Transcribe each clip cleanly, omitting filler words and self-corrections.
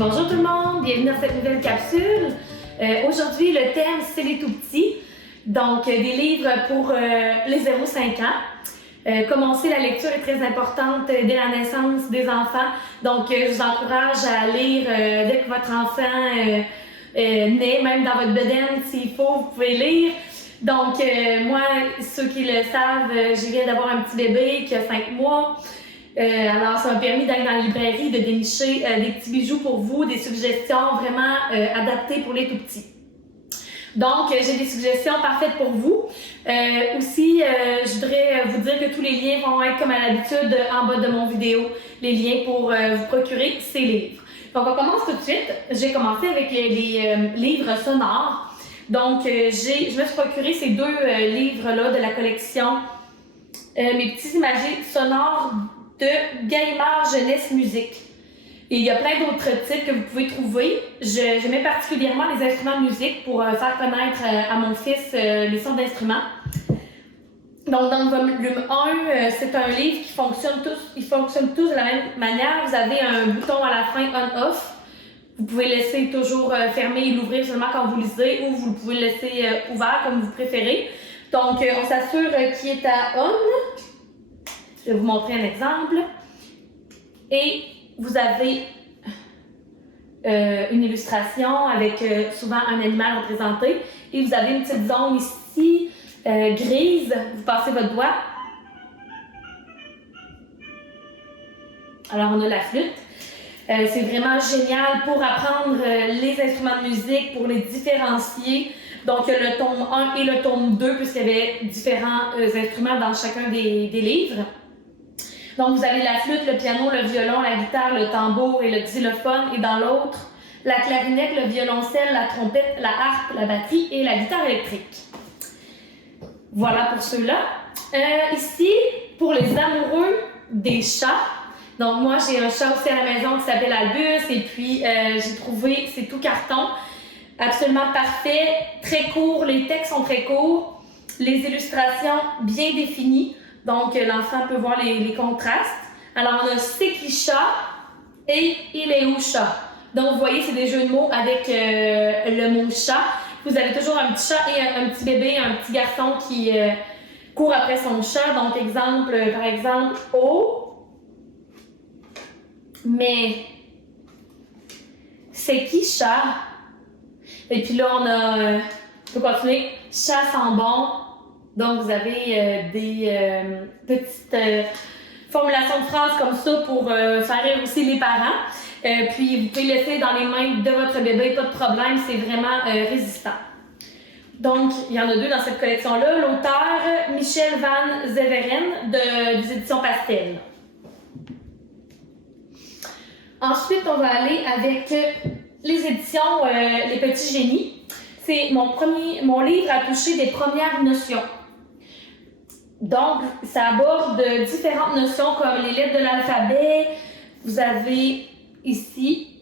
Bonjour tout le monde, bienvenue dans cette nouvelle capsule. Aujourd'hui, le thème, c'est les tout-petits. Donc, des livres pour les 0-5 ans. Commencer la lecture est très importante dès la naissance des enfants. Donc, je vous encourage à lire dès que votre enfant naît, même dans votre bedaine, s'il faut, vous pouvez lire. Donc, moi, ceux qui le savent, je viens d'avoir un petit bébé qui a 5 mois. Alors, ça m'a permis d'aller dans la librairie, de dénicher des petits bijoux pour vous, des suggestions vraiment adaptées pour les tout-petits. Donc, j'ai des suggestions parfaites pour vous. Aussi, je voudrais vous dire que tous les liens vont être comme à l'habitude en bas de mon vidéo, les liens pour vous procurer ces livres. Donc, on commence tout de suite. J'ai commencé avec les livres sonores. Donc, je me suis procuré ces deux livres-là de la collection Mes petits imagiers sonores de Gallimard Jeunesse Musique. Et il y a plein d'autres titres que vous pouvez trouver. J'aimais particulièrement les instruments de musique pour faire connaître à mon fils les sons d'instruments. Donc, dans le volume 1, c'est un livre qui fonctionne tous de la même manière. Vous avez un bouton à la fin on-off. Vous pouvez laisser toujours fermer et l'ouvrir seulement quand vous lisez ou vous pouvez le laisser ouvert comme vous préférez. Donc, on s'assure qu'il est à on. Je vais vous montrer un exemple. Et vous avez une illustration avec souvent un animal représenté. Et vous avez une petite zone ici, grise. Vous passez votre doigt. Alors, on a la flûte. C'est vraiment génial pour apprendre les instruments de musique, pour les différencier. Donc, il y a le tome 1 et le tome 2, puisqu'il y avait différents instruments dans chacun des livres. Donc, vous avez la flûte, le piano, le violon, la guitare, le tambour et le xylophone. Et dans l'autre, la clarinette, le violoncelle, la trompette, la harpe, la batterie et la guitare électrique. Voilà pour ceux-là. Ici, pour les amoureux des chats. Donc, moi, j'ai un chat aussi à la maison qui s'appelle Albus. Et puis, j'ai trouvé, c'est tout carton. Absolument parfait. Très court. Les textes sont très courts. Les illustrations bien définies. Donc, l'enfant peut voir les contrastes. Alors, on a c'est qui chat et il est où chat. Donc, vous voyez, c'est des jeux de mots avec le mot chat. Vous avez toujours un petit chat et un petit bébé, un petit garçon qui court après son chat. Donc, par exemple, oh, mais c'est qui chat? Et puis là, on peut continuer, chat sent bon. Donc, vous avez des petites formulations de phrases comme ça pour faire rire aussi les parents. Puis, vous pouvez le laisser dans les mains de votre bébé, pas de problème, c'est vraiment résistant. Donc, il y en a deux dans cette collection-là. L'auteur, Michel Van Zeveren, des éditions Pastel. Ensuite, on va aller avec les éditions Les Petits Génies. C'est mon livre à toucher des premières notions. Donc, ça aborde différentes notions comme les lettres de l'alphabet. Vous avez ici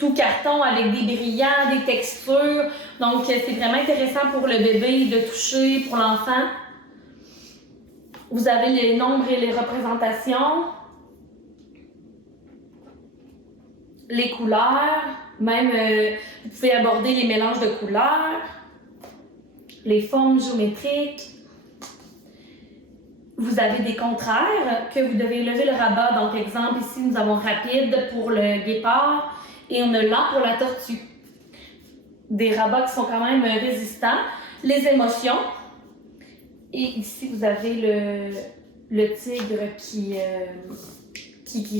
tout carton avec des brillants, des textures. Donc, c'est vraiment intéressant pour le bébé de toucher, pour l'enfant. Vous avez les nombres et les représentations. Les couleurs. Même, vous pouvez aborder les mélanges de couleurs. Les formes géométriques. Vous avez des contraires que vous devez lever le rabat. Donc, exemple, ici, nous avons rapide pour le guépard et on a lent pour la tortue. Des rabats qui sont quand même résistants. Les émotions. Et ici, vous avez le tigre qui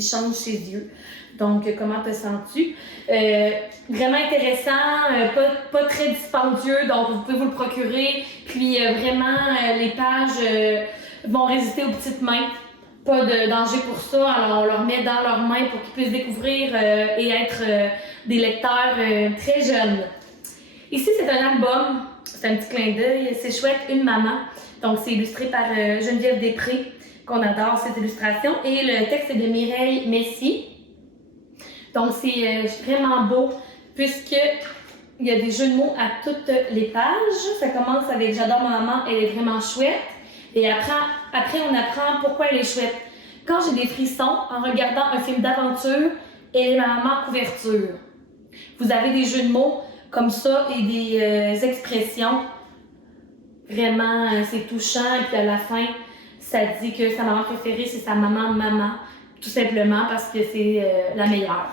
change ses yeux. Donc, comment te sens-tu? Vraiment intéressant, pas très dispendieux, donc vous pouvez vous le procurer. Puis, vraiment, les pages vont résister aux petites mains. Pas de danger pour ça, alors on leur met dans leurs mains pour qu'ils puissent découvrir et être des lecteurs très jeunes. Ici, c'est un album, c'est un petit clin d'œil, c'est chouette, une maman. Donc, c'est illustré par Geneviève Després, qu'on adore cette illustration. Et le texte est de Mireille Messier. Donc, c'est vraiment beau, puisqu'il y a des jeux de mots à toutes les pages. Ça commence avec « J'adore ma maman, elle est vraiment chouette ». Et après, on apprend pourquoi elle est chouette. Quand j'ai des frissons en regardant un film d'aventure, énormément couverture. Vous avez des jeux de mots comme ça et des expressions. Vraiment, c'est touchant. Et puis à la fin, ça dit que sa maman préférée, c'est sa maman, tout simplement parce que c'est la meilleure.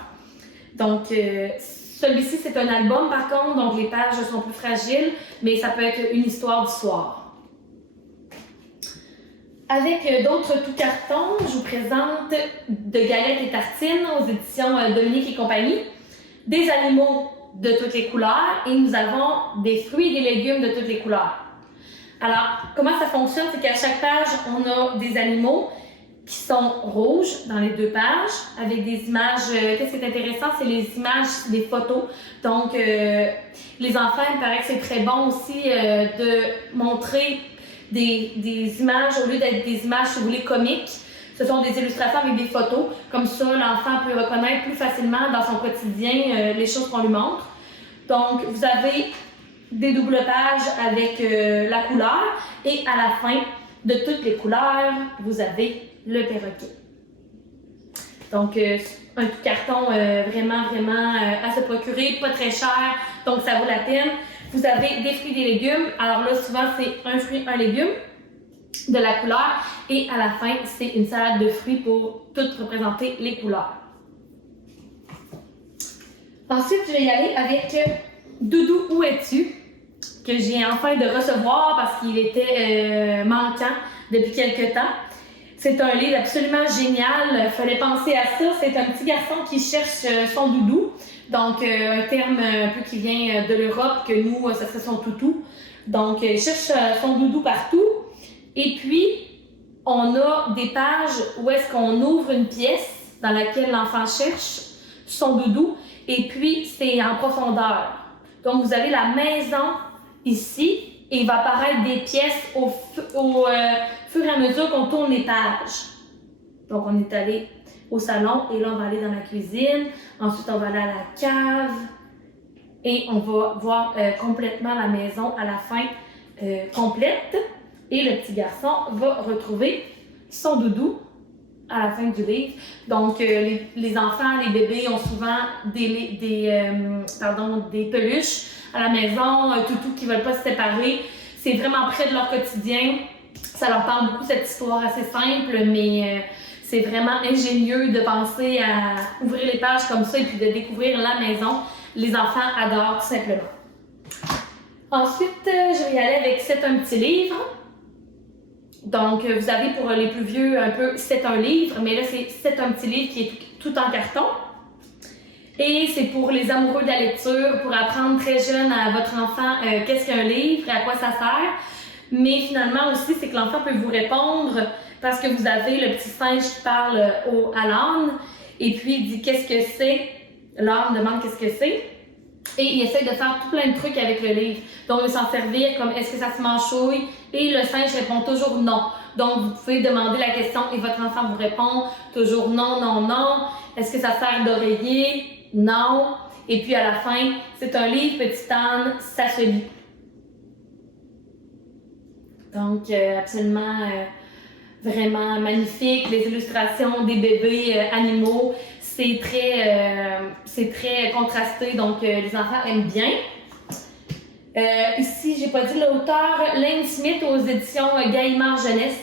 Donc, celui-ci, c'est un album par contre, donc les pages sont plus fragiles, mais ça peut être une histoire du soir. Avec d'autres tout cartons, je vous présente De galettes et tartines aux éditions Dominique et compagnie, des animaux de toutes les couleurs et nous avons des fruits et des légumes de toutes les couleurs. Alors, comment ça fonctionne? C'est qu'à chaque page, on a des animaux qui sont rouges dans les deux pages, avec des images. Qu'est-ce qui est intéressant? C'est les images, des photos. Donc, les enfants, il paraît que c'est très bon aussi de montrer des images au lieu d'être des images, si vous voulez, comiques. Ce sont des illustrations avec des photos. Comme ça, l'enfant peut reconnaître plus facilement dans son quotidien les choses qu'on lui montre. Donc, vous avez des doubles pages avec la couleur et à la fin de toutes les couleurs, vous avez le perroquet. Donc, un tout carton vraiment à se procurer, pas très cher, donc ça vaut la peine. Vous avez des fruits et des légumes. Alors là, souvent, c'est un fruit, un légume de la couleur et à la fin, c'est une salade de fruits pour toutes représenter les couleurs. Ensuite, je vais y aller avec Doudou, où es-tu? Que j'ai enfin de recevoir parce qu'il était manquant depuis quelques temps. C'est un livre absolument génial, il fallait penser à ça. C'est un petit garçon qui cherche son doudou, donc un terme un peu qui vient de l'Europe, que nous, ça serait son toutou. Donc, il cherche son doudou partout. Et puis, on a des pages où est-ce qu'on ouvre une pièce dans laquelle l'enfant cherche son doudou, et puis c'est en profondeur. Donc, vous avez la maison ici, et il va apparaître des pièces au fur et à mesure qu'on tourne les pages. Donc, on est allé au salon, et là, on va aller dans la cuisine. Ensuite, on va aller à la cave, et on va voir complètement la maison à la fin complète. Et le petit garçon va retrouver son doudou à la fin du livre. Donc, les enfants, les bébés ont souvent des peluches à la maison, un toutou qui ne veulent pas se séparer. C'est vraiment près de leur quotidien. Ça leur parle beaucoup, cette histoire assez simple, mais c'est vraiment ingénieux de penser à ouvrir les pages comme ça et puis de découvrir la maison. Les enfants adorent tout simplement. Ensuite, je vais y aller avec C'est un petit livre. Donc, vous avez pour les plus vieux un peu C'est un livre, mais là, c'est un petit livre qui est tout en carton. Et c'est pour les amoureux de la lecture, pour apprendre très jeune à votre enfant qu'est-ce qu'un livre et à quoi ça sert. Mais finalement aussi, c'est que l'enfant peut vous répondre parce que vous avez le petit singe qui parle à l'âne et puis il dit qu'est-ce que c'est. L'âne demande qu'est-ce que c'est. Et il essaie de faire tout plein de trucs avec le livre. Donc, il s'en servir comme est-ce que ça se mâchouille? Et le singe répond toujours non. Donc, vous pouvez demander la question et votre enfant vous répond toujours non, non, non. Est-ce que ça sert d'oreiller? Non. Et puis à la fin, c'est un livre, petit âne, ça se lit. Donc, absolument vraiment magnifique. Les illustrations des bébés animaux. C'est très contrasté, donc les enfants aiment bien. Ici, j'ai pas dit l'auteur, Lane Smith aux éditions Gallimard Jeunesse.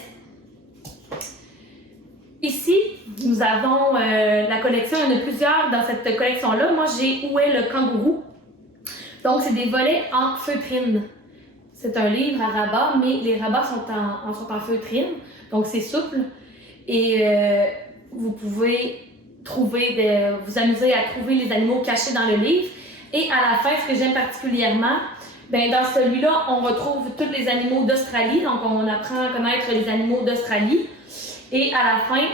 Ici, nous avons la collection, il y en a plusieurs dans cette collection-là. Moi, j'ai Où est le kangourou? Donc, c'est des volets en feutrine. C'est un livre à rabat, mais les rabats sont en feutrine, donc c'est souple. Et vous pouvez vous amuser à trouver les animaux cachés dans le livre. Et à la fin, ce que j'aime particulièrement, dans celui-là, on retrouve tous les animaux d'Australie. Donc, on apprend à connaître les animaux d'Australie. Et à la fin,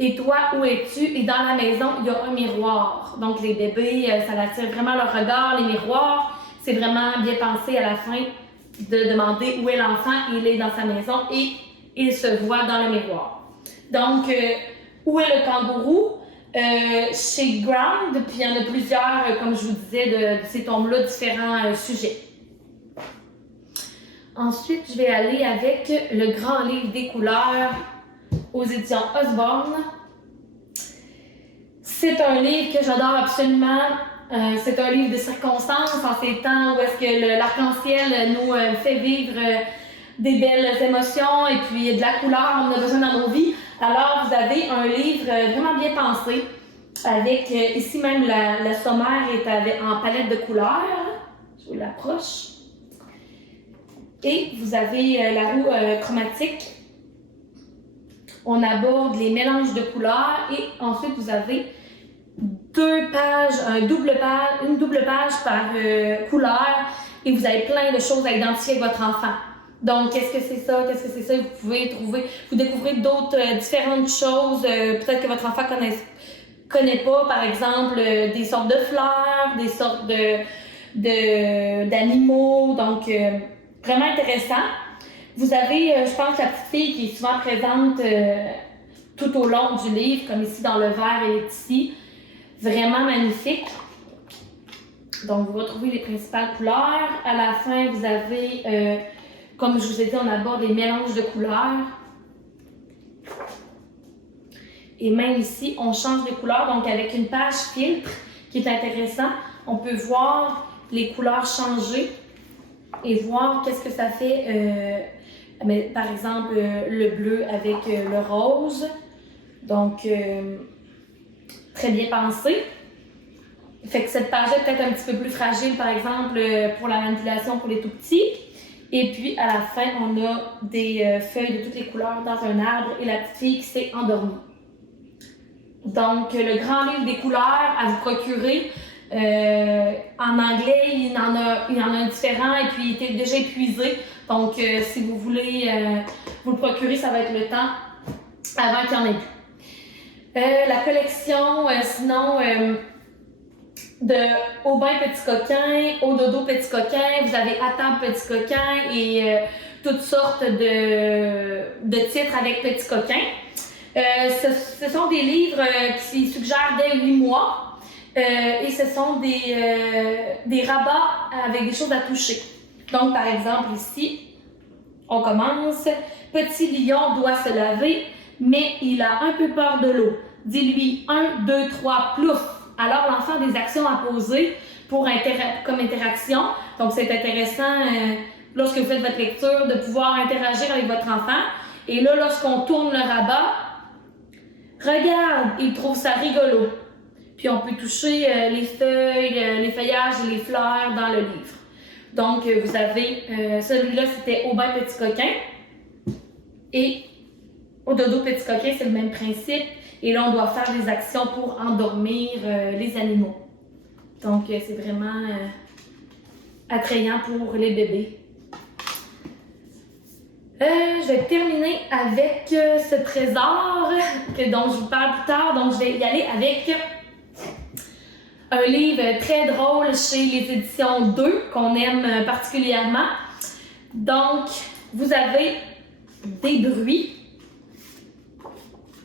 et toi, où es-tu? Et dans la maison, il y a un miroir. Donc, les bébés, ça attire vraiment leur regard, les miroirs. C'est vraiment bien pensé à la fin de demander où est l'enfant. Il est dans sa maison et il se voit dans le miroir. Donc, où est le kangourou? Chez Ground, puis il y en a plusieurs, comme je vous disais, de ces tomes-là, différents sujets. Ensuite, je vais aller avec Le grand livre des couleurs aux éditions Osborne. C'est un livre que j'adore absolument. C'est un livre de circonstances en ces temps où est-ce que l'arc-en-ciel nous fait vivre des belles émotions et puis de la couleur, on en a besoin dans nos vies. Alors, vous avez un livre vraiment bien pensé avec, ici même, le sommaire est en palette de couleurs. Je vous l'approche. Et vous avez la roue chromatique. On aborde les mélanges de couleurs et ensuite vous avez deux pages, une double page par couleur et vous avez plein de choses à identifier avec votre enfant. Donc, qu'est-ce que c'est ça? Qu'est-ce que c'est ça? Vous pouvez trouver, vous découvrez d'autres différentes choses, peut-être que votre enfant connaît pas, par exemple, des sortes de fleurs, des sortes d'animaux, donc vraiment intéressant. Vous avez, je pense, la petite fille qui est souvent présente tout au long du livre, comme ici dans le vert et ici. Vraiment magnifique. Donc, vous retrouvez les principales couleurs. À la fin, vous avez, comme je vous ai dit, on aborde des mélanges de couleurs. Et même ici, on change de couleur. Donc, avec une page filtre qui est intéressant, on peut voir les couleurs changer et voir qu'est-ce que ça fait. Par exemple, le bleu avec le rose. Donc, très bien pensé. Fait que cette page est peut-être un petit peu plus fragile, par exemple, pour la manipulation pour les tout-petits. Et puis, à la fin, on a des feuilles de toutes les couleurs dans un arbre et la petite fille qui s'est endormie. Donc, le grand livre des couleurs à vous procurer. En anglais, il y en a un différent et puis il était déjà épuisé. Donc, si vous voulez vous le procurer, ça va être le temps avant qu'il y en ait plus. La collection, sinon, de Au bain petit coquin, Au dodo petit coquin, vous avez À table petit coquin et toutes sortes de titres avec petit coquin. Ce sont des livres qui suggèrent dès 8 mois. Et ce sont des rabats avec des choses à toucher. Donc, par exemple, ici, on commence. Petit lion doit se laver, mais il a un peu peur de l'eau. Dis-lui 1, 2, 3, plouf. Alors, l'enfant a des actions à poser comme interaction. Donc, c'est intéressant lorsque vous faites votre lecture de pouvoir interagir avec votre enfant. Et là, lorsqu'on tourne le rabat, regarde, il trouve ça rigolo. Puis on peut toucher les feuilles, les feuillages et les fleurs dans le livre. Donc, vous avez, celui-là, c'était Au bain petit coquin. Et Au dodo petit coquin, c'est le même principe. Et là, on doit faire des actions pour endormir les animaux. Donc, c'est vraiment attrayant pour les bébés. Je vais terminer avec ce trésor dont je vous parle plus tard. Donc, je vais y aller avec un livre très drôle chez les éditions 2 qu'on aime particulièrement. Donc, vous avez des bruits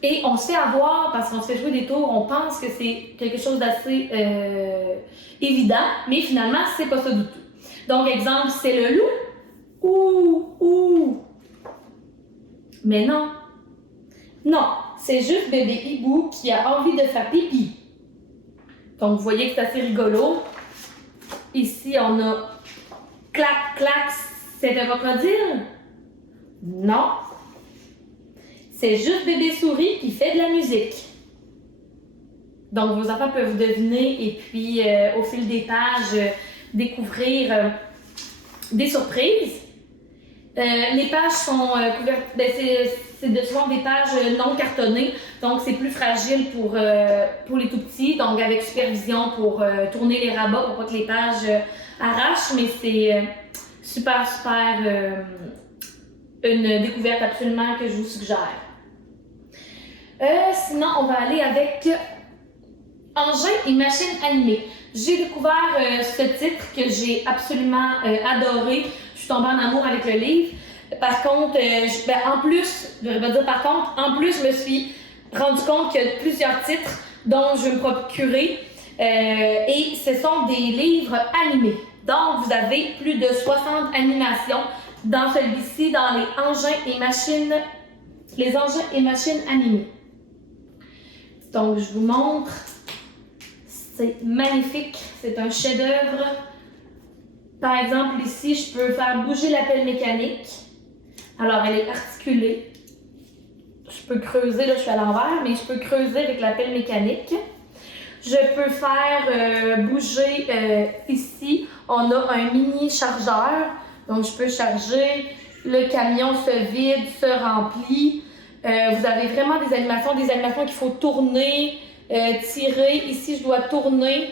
et on se fait avoir parce qu'on se fait jouer des tours. On pense que c'est quelque chose d'assez évident, mais finalement, c'est pas ça du tout. Donc, exemple, c'est le loup. Ouh. Mais non. Non, c'est juste bébé hibou qui a envie de faire pipi. Donc, vous voyez que c'est assez rigolo. Ici, on a clac, clac, c'est un crocodile? Non. C'est juste bébé souris qui fait de la musique. Donc, vos enfants peuvent deviner et puis, au fil des pages, découvrir des surprises. Les pages sont couvertes, c'est souvent des pages non cartonnées, donc c'est plus fragile pour les tout-petits, donc avec supervision pour tourner les rabats pour pas que les pages arrachent, mais c'est super une découverte absolument que je vous suggère. Sinon, on va aller avec Engins et machines animées. J'ai découvert ce titre que j'ai absolument adoré. Je suis tombée en amour avec le livre. Par contre, en plus, je me suis rendu compte qu'il y a plusieurs titres dont je vais me procurer. Et ce sont des livres animés. Donc, vous avez plus de 60 animations dans celui-ci, dans les engins et machines animés. Donc, je vous montre C'est magnifique, c'est un chef-d'œuvre. Par exemple, ici, je peux faire bouger la pelle mécanique. Alors, elle est articulée. Je peux creuser, là je suis à l'envers, mais je peux creuser avec la pelle mécanique. Je peux faire bouger ici, on a un mini chargeur. Donc, je peux charger, le camion se vide, se remplit. Vous avez vraiment des animations qu'il faut tourner, tirer. Ici, je dois tourner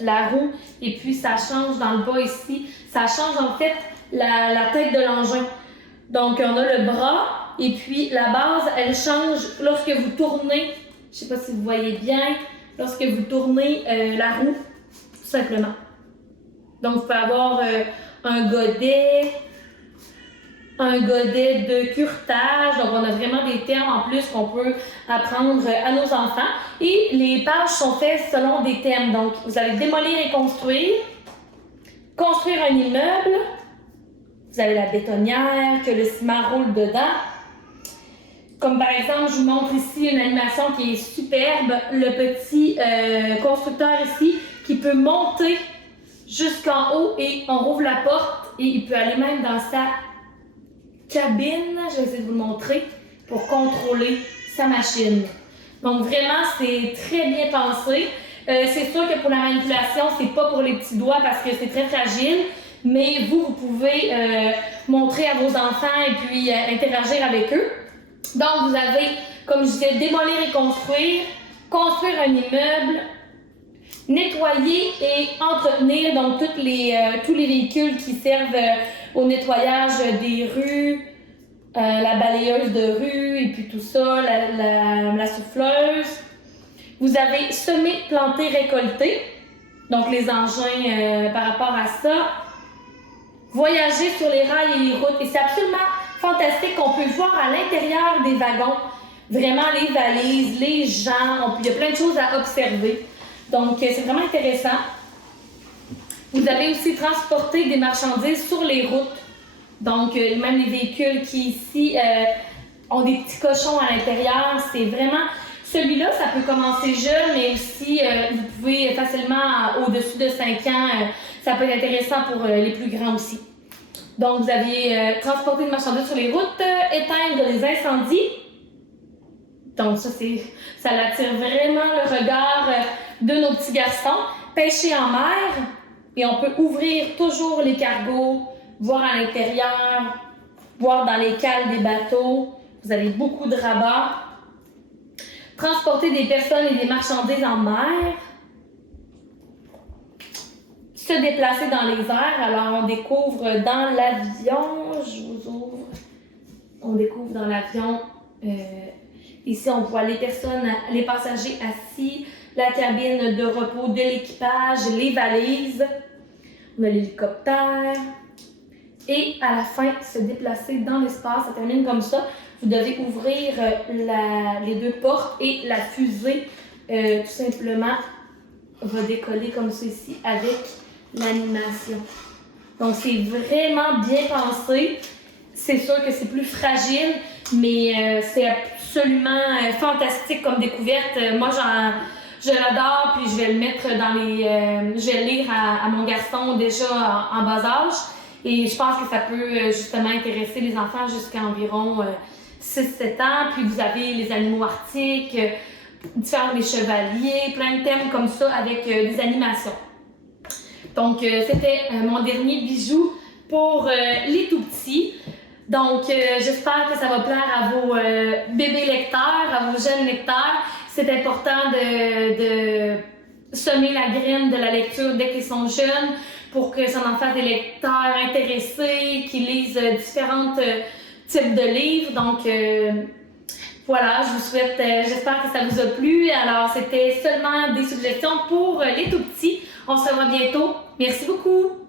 la roue et puis ça change dans le bas ici. Ça change en fait la tête de l'engin. Donc, on a le bras et puis la base, elle change lorsque vous tournez. Je ne sais pas si vous voyez bien. Lorsque vous tournez la roue, tout simplement. Donc, vous pouvez avoir un godet de curetage. Donc, on a vraiment des termes en plus qu'on peut apprendre à nos enfants. Et les pages sont faites selon des thèmes. Donc, vous allez démolir et construire un immeuble. Vous avez la bétonnière, que le ciment roule dedans. Comme par exemple, je vous montre ici une animation qui est superbe. Le petit constructeur ici qui peut monter jusqu'en haut et on rouvre la porte et il peut aller même dans sa cabine. Je vais essayer de vous le montrer pour contrôler sa machine. Donc vraiment, c'est très bien pensé. C'est sûr que pour la manipulation, c'est pas pour les petits doigts parce que c'est très fragile. Mais vous pouvez montrer à vos enfants et puis interagir avec eux. Donc, vous avez, comme je disais, démolir et construire un immeuble, nettoyer et entretenir donc tous les véhicules qui servent au nettoyage des rues, la balayeuse de rue et puis tout ça, la souffleuse. Vous avez semer, planter, récolter, donc les engins par rapport à ça. Voyager sur les rails et les routes. Et c'est absolument fantastique qu'on peut voir à l'intérieur des wagons. Vraiment les valises, les gens. Il y a plein de choses à observer. Donc, c'est vraiment intéressant. Vous avez aussi transporté des marchandises sur les routes. Donc, même les véhicules qui ici ont des petits cochons à l'intérieur. C'est vraiment... Celui-là, ça peut commencer jeune, mais aussi vous pouvez facilement, au-dessus de 5 ans, ça peut être intéressant pour les plus grands aussi. Donc, vous avez transporté une marchandise sur les routes, éteindre les incendies. Donc, ça attire vraiment le regard de nos petits garçons. Pêcher en mer, et on peut ouvrir toujours les cargos, voir à l'intérieur, voir dans les cales des bateaux. Vous avez beaucoup de rabats. Transporter des personnes et des marchandises en mer. Se déplacer dans les airs. Alors, on découvre dans l'avion, je vous ouvre, on découvre dans l'avion, ici on voit les personnes, les passagers assis, la cabine de repos de l'équipage, les valises, on a l'hélicoptère, et à la fin, se déplacer dans l'espace, ça termine comme ça. Vous devez ouvrir les deux portes et la fusée, tout simplement, va décoller comme ceci avec l'animation. Donc, c'est vraiment bien pensé. C'est sûr que c'est plus fragile, mais c'est absolument fantastique comme découverte. Moi, je l'adore, puis je vais le mettre dans je vais le lire à mon garçon déjà en bas âge. Et je pense que ça peut justement intéresser les enfants jusqu'à environ 6-7 ans. Puis vous avez les animaux arctiques, différents les chevaliers, plein de thèmes comme ça avec des animations. Donc, c'était mon dernier bijou pour les tout-petits. Donc, j'espère que ça va plaire à vos bébés lecteurs, à vos jeunes lecteurs. C'est important de semer la graine de la lecture dès qu'ils sont jeunes pour que ça en fasse des lecteurs intéressés, qui lisent différents types de livres. Donc, voilà, je vous souhaite, j'espère que ça vous a plu. Alors, c'était seulement des suggestions pour les tout-petits. On se revoit bientôt. Merci beaucoup!